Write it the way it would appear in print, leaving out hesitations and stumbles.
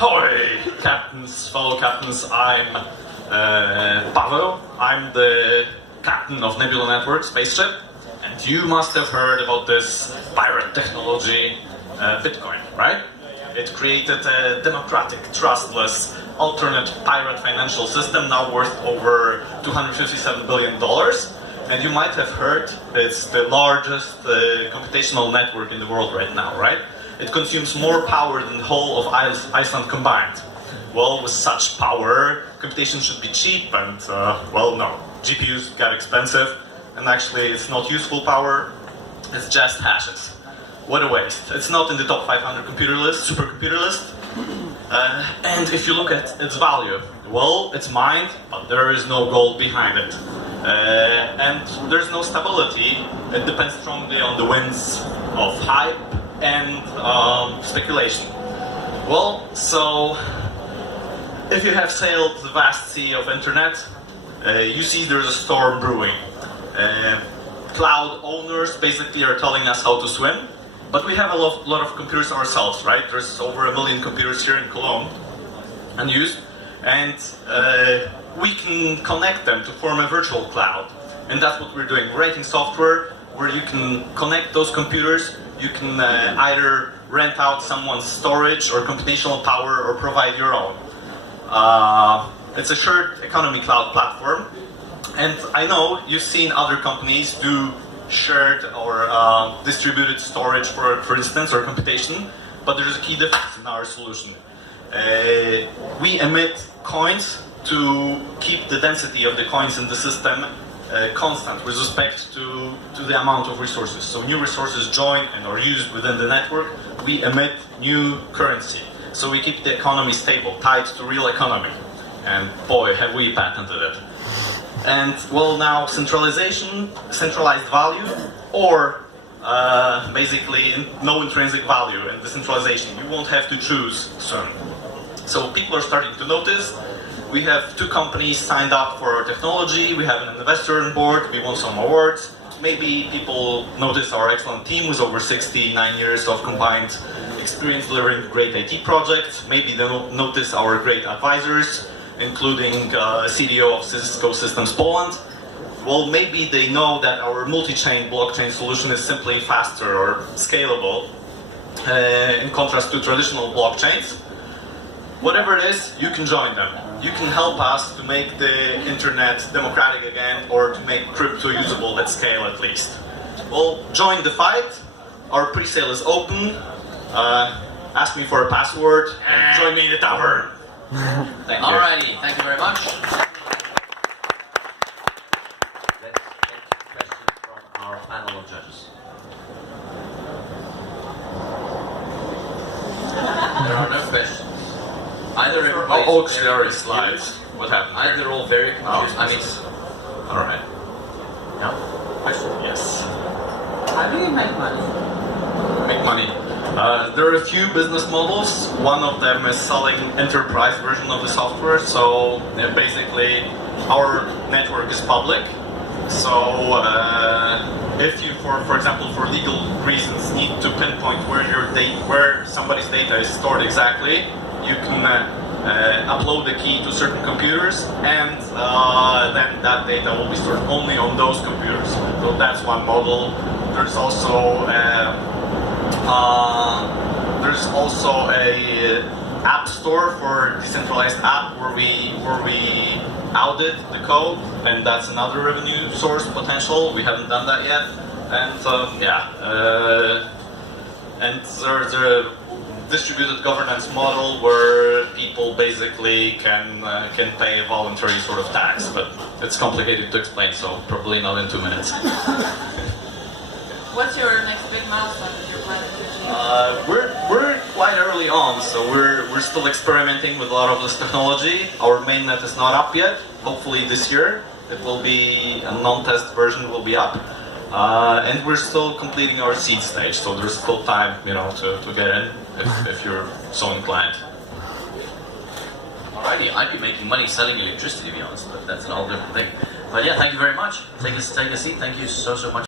Ahoy, captains, fellow captains. I'm Pavel. I'm the captain of Nebula Network spaceship, and you must have heard about this pirate technology, Bitcoin, right? It created a democratic, trustless, alternate pirate financial system now worth over $257 billion. And you might have heard it's the largest computational network in the world right now, right? It consumes more power than the whole of Iceland combined. Well, with such power, computation should be cheap, and well, no. GPUs got expensive, and actually it's not useful power, it's just hashes. What a waste. It's not in the top 500 computer list, supercomputer list. And if you look at its value, well, it's mined, but there is no gold behind it. And there's no stability. It depends strongly on the winds of hype and speculation. Well, so if you have sailed the vast sea of internet, you see there's a storm brewing. Cloud owners basically are telling us how to swim, but we have a lot of computers ourselves, right? There's over 1 million computers here in Cologne unused, and we can connect them to form a virtual cloud. And that's what we're doing. We're writing software where you can connect those computers. You can either rent out someone's storage or computational power or provide your own. It's a shared economy cloud platform. And I know you've seen other companies do shared or distributed storage, for instance, or computation, but there's a key difference in our solution. We emit coins to keep the density of the coins in the system constant with respect to the amount of resources. So new resources join and are used within the network, we emit new currency. So we keep the economy stable, tied to real economy. And boy, have we patented it. And well, now centralization, centralized value, or basically no intrinsic value and decentralization. You won't have to choose soon. So people are starting to notice. We have 2 companies signed up for our technology. We have an investor on board. We won some awards. Maybe people notice our excellent team with over 69 years of combined experience delivering great IT projects. Maybe they'll notice our great advisors, including CDO of Cisco Systems Poland. Well, maybe they know that our multi-chain blockchain solution is simply faster or scalable in contrast to traditional blockchains. Whatever it is, you can join them. You can help us to make the internet democratic again, or to make crypto usable at scale at least. Well, join the fight. Our pre-sale is open. Ask me for a password and join me in the tavern. Thank you. Alrighty, thank you very much. Let's get questions from our panel of judges. There are no questions. Either everybody's Auxiliary slides. What happened? Either all very confused. I mean, Alright. No? Question? Yes. How do you make money? Make money. There are a few business models. One of them is selling enterprise version of the software. So basically, our network is public. So if you, for example, for legal reasons, need to pinpoint where somebody's data is stored exactly, you can upload the key to certain computers, and then that data will be stored only on those computers. So that's one model. There's also a app store for decentralized app where we audit the code, and that's another revenue source potential. We haven't done that yet, and and there's a distributed governance model where people basically can pay a voluntary sort of tax, but it's complicated to explain, so probably not in 2 minutes. What's your next big milestone that you're planning to achieve? We're quite early on, so we're still experimenting with a lot of this technology. Our mainnet is not up yet. Hopefully this year it will be a non-test version will be up, and we're still completing our seed stage. So there's still time, to get in if you're so inclined. alrighty, I'd be making money selling electricity, to be honest, but that's an all different thing. But yeah, thank you very much. Take a seat. Thank you so much.